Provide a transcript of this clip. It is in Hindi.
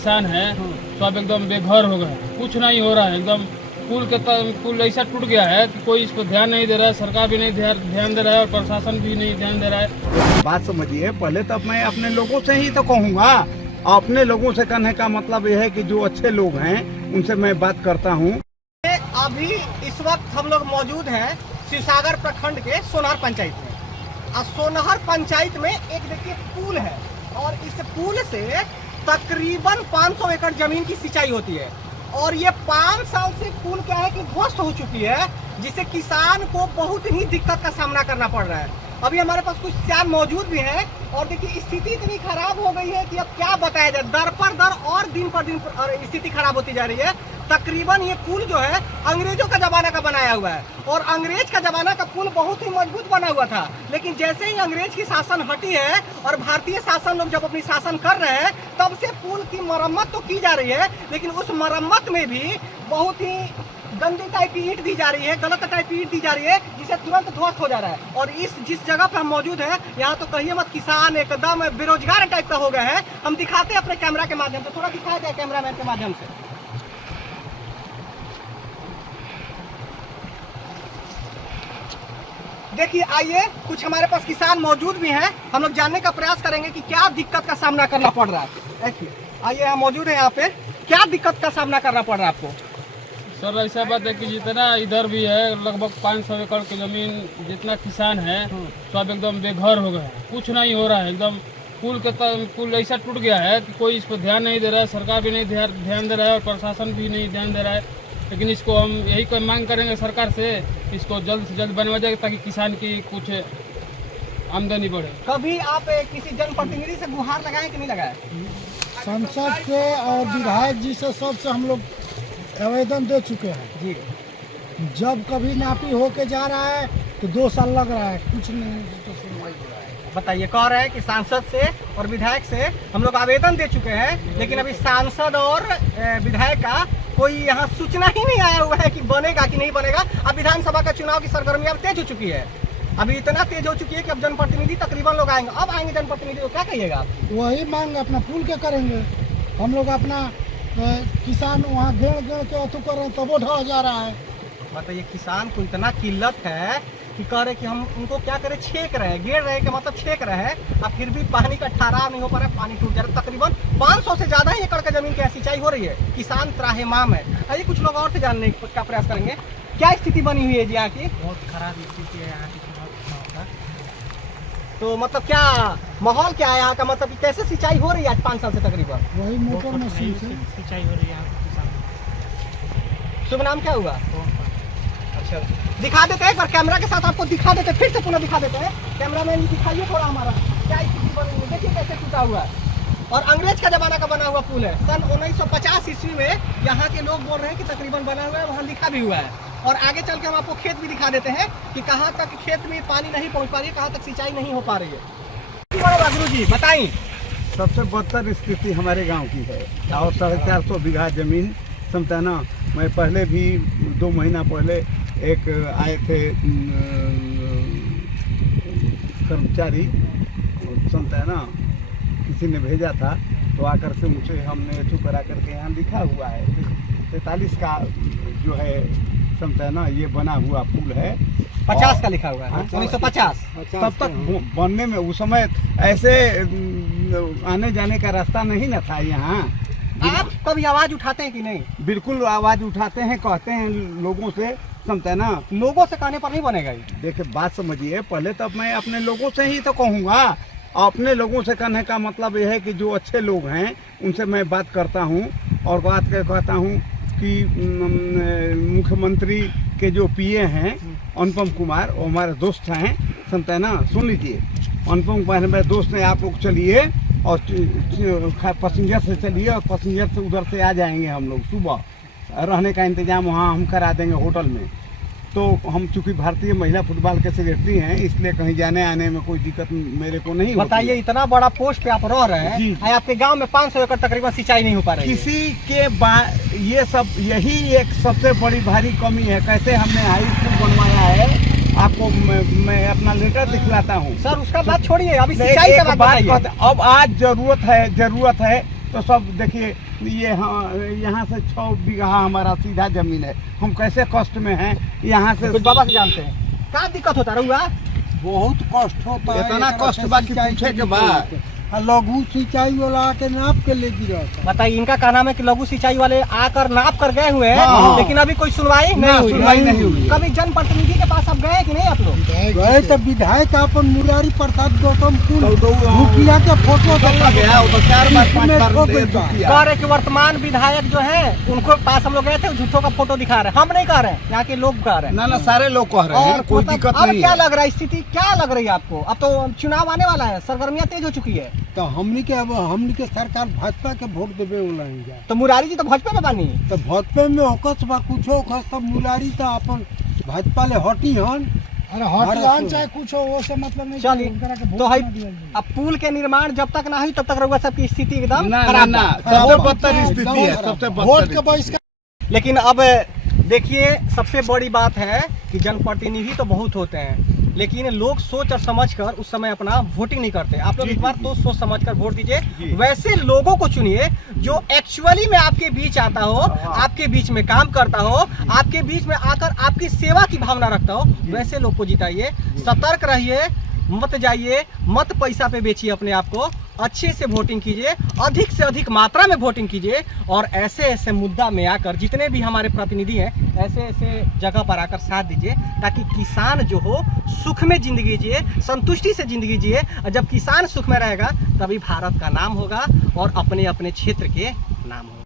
किसान है सब एकदम बेघर हो गए, कुछ नहीं हो रहा है। एकदम पुल ऐसा टूट गया है कि कोई इस पर ध्यान नहीं दे रहा है, सरकार भी नहीं ध्यान दे रहा है और प्रशासन भी नहीं ध्यान दे रहा है। बात समझिए, पहले तो मैं अपने लोगों से ही तो कहूँगा। अपने लोगों से कहने का मतलब यह है कि जो अच्छे लोग हैं उनसे मैं बात करता हूँ। अभी इस वक्त हम लोग मौजूद हैं शिवसागर प्रखंड के सोनहर पंचायत में। और सोनहर पंचायत में एक देखिए पुल है और इस पुल से तकरीबन 500 एकड़ जमीन की सिंचाई होती है और ये 5 साल से पुल क्या है कि ध्वस्त हो चुकी है, जिससे किसान को बहुत ही दिक्कत का सामना करना पड़ रहा है। अभी हमारे पास कुछ किसान मौजूद भी हैं और देखिए स्थिति इतनी खराब हो गई है कि अब क्या बताया जाए। दर पर दर और दिन पर दिन स्थिति खराब होती जा रही है। तकरीबन ये पुल जो है अंग्रेजों का जमाना का बनाया हुआ है और अंग्रेज का जमाना का पुल बहुत ही मजबूत बना हुआ था, लेकिन जैसे ही अंग्रेज की शासन हटी है और भारतीय शासन लोग जब अपनी शासन कर रहे हैं तब से पुल की मरम्मत तो की जा रही है, लेकिन उस मरम्मत में भी बहुत ही गंदी टाइप की ईंट दी जा रही है, गलत टाइप की ईंट दी जा रही है, जिसे तुरंत ध्वस्त हो जा रहा है। और जिस जगह पर हम मौजूद हैं यहाँ तो कहिए मत, किसान एकदम बेरोजगार टाइप का हो गए हैं। हम दिखाते हैं अपने कैमरा के माध्यम से, थोड़ा दिखाया जाए कैमरामैन के माध्यम से। देखिए आइए, कुछ हमारे पास किसान मौजूद भी हैं, हम लोग जानने का प्रयास करेंगे कि क्या दिक्कत का सामना करना पड़ रहा है। देखिए आइए, हम मौजूद हैं यहाँ पे, क्या दिक्कत का सामना करना पड़ रहा है आपको? सर ऐसा बात है कि जितना इधर भी है लगभग 500 एकड़ की जमीन, जितना किसान है सब एकदम बेघर हो गए, कुछ नहीं हो रहा है। एकदम पुल ऐसा टूट गया है कि कोई इस पर ध्यान नहीं दे रहा है, सरकार भी नहीं ध्यान दे रहा है और प्रशासन भी नहीं ध्यान दे रहा है। लेकिन इसको हम यही कोई मांग करेंगे सरकार से, इसको जल्द से जल्द बनवा जाए ताकि किसान की कुछ आमदनी बढ़े। कभी आप किसी जनप्रतिनिधि से गुहार लगाए कि नहीं लगाए? सांसद से और विधायक जी से सबसे हम लोग आवेदन दे चुके हैं जी। जब कभी नापी होके जा रहा है तो 2 साल लग रहा है, कुछ नहीं तो सुनवाई हो रहा है। बताइए, कह रहे हैं कि सांसद से और विधायक से हम लोग आवेदन दे चुके हैं, लेकिन अभी सांसद और विधायक का कोई यहाँ सूचना ही नहीं आया हुआ है कि बनेगा कि नहीं बनेगा। अब विधानसभा का चुनाव की सरगर्मी अब तेज हो चुकी है, अभी इतना तेज हो चुकी है कि अब जनप्रतिनिधि तकरीबन लोग आएंगे। अब आएंगे जनप्रतिनिधि, तो क्या कहिएगा आप? वही मांग अपना पुल के करेंगे हम लोग। अपना किसान वहाँ गेड़ के अथू कर रहे हैं तब वो ढह जा रहा है। बताइए, किसान को इतना किल्लत है कि कह रहे कि हम उनको क्या करें, छेक रहे हैं, गेड़ रहे का मतलब छेक रहे हैं, अब फिर भी पानी का ठहराव नहीं हो पा रहा है, पानी टूट जा रहा है। तकरीबन 500 से ज़्यादा ही एकड़ का जमीन की सिंचाई हो रही है, किसान त्राहिमाम है। आइए कुछ लोग और से जानने का प्रयास करेंगे, क्या स्थिति बनी हुई है जी यहाँ की? बहुत खराब स्थिति है यहाँ की। तो मतलब क्या माहौल क्या है यहाँ का, मतलब कैसे सिंचाई हो रही है आज 5 साल से तकरीबन? वही मोटर मशीन से सिंचाई हो रही है यहाँ पे किसान। शुभ नाम क्या हुआ? अच्छा, दिखा देते हैं एक बार कैमरा के साथ, आपको दिखा देते हैं, फिर से पुनः दिखा देते हैं। कैमरामैन जी दिखाइए थोड़ा हमारा क्या स्थिति बनी हुई है, देखिए कैसे टूटा हुआ है। और अंग्रेज का जमाना का बना हुआ पुल है, सन 1950 ईस्वी में यहाँ के लोग बोल रहे हैं कि तकरीबन बना हुआ है, वहाँ लिखा भी हुआ है। और आगे चल के हम आपको खेत भी दिखा देते हैं कि कहाँ तक खेत में पानी नहीं पहुँच पा रही है, कहाँ तक सिंचाई नहीं हो पा रही है। गुरु जी बताइए। सबसे बदतर स्थिति हमारे गांव की है और 450 बीघा जमीन समझता है ना। मैं पहले भी 2 महीना पहले एक आए थे कर्मचारी, समझता है ना, किसी ने भेजा था तो आकर के उनसे हमने छू करा करके यहाँ लिखा हुआ है 43 का जो है, समझता है ना, ये बना हुआ पुल है। 50 का लिखा हुआ है, 1950। तब तक बनने में उस समय ऐसे आने जाने का रास्ता नहीं न था यहाँ। आप कभी आवाज उठाते हैं कि नहीं? बिल्कुल आवाज उठाते हैं, कहते हैं लोगों से, समझते हैं ना। लोगों से कहने पर नहीं बनेगा ये। देखिए बात समझिए, पहले तो मैं अपने लोगों से ही तो कहूँगा। अपने लोगों से कहने का मतलब यह है कि जो अच्छे लोग हैं उनसे मैं बात करता हूँ और बात कर कहता हूँ कि मुख्यमंत्री के जो पीए हैं अनुपम कुमार, वो हमारे दोस्त हैं, समझते हैं ना। सुन लीजिए, अनुपम कुमार मेरे दोस्त हैं, आप लोग चलिए और पैसेंजर से चलिए और पैसेंजर से उधर से आ जाएंगे हम लोग। सुबह रहने का इंतजाम वहाँ हम करा देंगे होटल में। तो हम चूँकि भारतीय महिला फुटबॉल के सेक्रेटरी हैं, इसलिए कहीं जाने आने में कोई दिक्कत मेरे को नहीं होती। बताइए, इतना बड़ा पोस्ट पे आप रह रहे हैं, आपके गांव में 500 एकड़ तकरीबन सिंचाई नहीं हो पा रही है। किसी के ये सब यही एक सबसे बड़ी भारी कमी है। कैसे हमने हाई स्कूल बनवाया है, आपको मैं अपना लेटर दिखलाता हूँ। सर उसका बात छोड़िए, अभी सिंचाई का बात बताइए। अब आज जरूरत है तो सब देखिए ये यहाँ से 6 बीघा हमारा सीधा जमीन है, हम कैसे कष्ट में हैं। यहाँ से कुछ बाबा से जानते हैं क्या दिक्कत होता रहुआ। बहुत कष्ट होता है, इतना कष्ट बा कि पूछे के बाद लघु सिंचाई वाला आके नाप के ले गिरा। बताइए, इनका कहना है कि लघु सिंचाई वाले आकर नाप कर गए हुए हैं, हाँ। लेकिन अभी कोई सुनवाई ना, नहीं हुई। सुनवाई नहीं हुई। कभी जनप्रतिनिधि के पास आप गए कि नहीं आप लोग। गए तो विधायक अपन मुरारी प्रसाद गौतम कुल तो मुखिया के फोटो गया, वो तो 4 बार 5 बार कह रहे कि वर्तमान विधायक जो है उनको पास हम लोग गए थे, झूठों का फोटो दिखा रहे हैं। हम नहीं कह रहे हैं, यहाँ के लोग कह रहे हैं। ना सारे लोग कह रहे हैं, और कोई मतलब दिक्कत अब नहीं क्या है। लग रहा है, स्थिति क्या लग रही है आपको। अब तो चुनाव आने वाला है, सरगर्मियां तेज हो चुकी है। तो हमनी के सरकार भाजपा के वोट देवे वाला नहीं जाए। तो मुरारी जी तो भाजपा में बानी। तो भाजपा में होकस बा कुछ होकस, तब मुरारी तो अपन भाजपा ले हटी हन। अरे हटियान चाहे कुछ हो वो से मतलब नहीं। चलिए, उनकरा के तो वोट है ना दिया जाए। अब पुल के निर्माण जब तक ना हुई तब तक रहुआ सबकी स्थिति एकदम ना खराब ना बा। सबसे बदतर स्थिति है, सबसे वोट के बदतर। बहिष्कार। लेकिन अब देखिए, सबसे बड़ी बात है कि जनप्रतिनिधि तो बहुत होते हैं, लेकिन लोग सोच और समझ कर उस समय अपना वोटिंग नहीं करते। आप लोग इस बार तो सोच समझ कर वोट दीजिए। वैसे लोगों को चुनिए जो एक्चुअली में आपके बीच आता हो, आपके बीच में काम करता हो, आपके बीच में आकर आपकी सेवा की भावना रखता हो, वैसे लोग को जिताइए। सतर्क रहिए, मत जाइए, मत पैसा पे बेचिए अपने आप को। अच्छे से वोटिंग कीजिए, अधिक से अधिक मात्रा में वोटिंग कीजिए, और ऐसे ऐसे मुद्दा में आकर जितने भी हमारे प्रतिनिधि हैं ऐसे ऐसे जगह पर आकर साथ दीजिए, ताकि किसान जो हो सुख में जिंदगी जिए, संतुष्टि से जिंदगी जिए। और जब किसान सुख में रहेगा तभी भारत का नाम होगा और अपने अपने क्षेत्र के नाम होगा।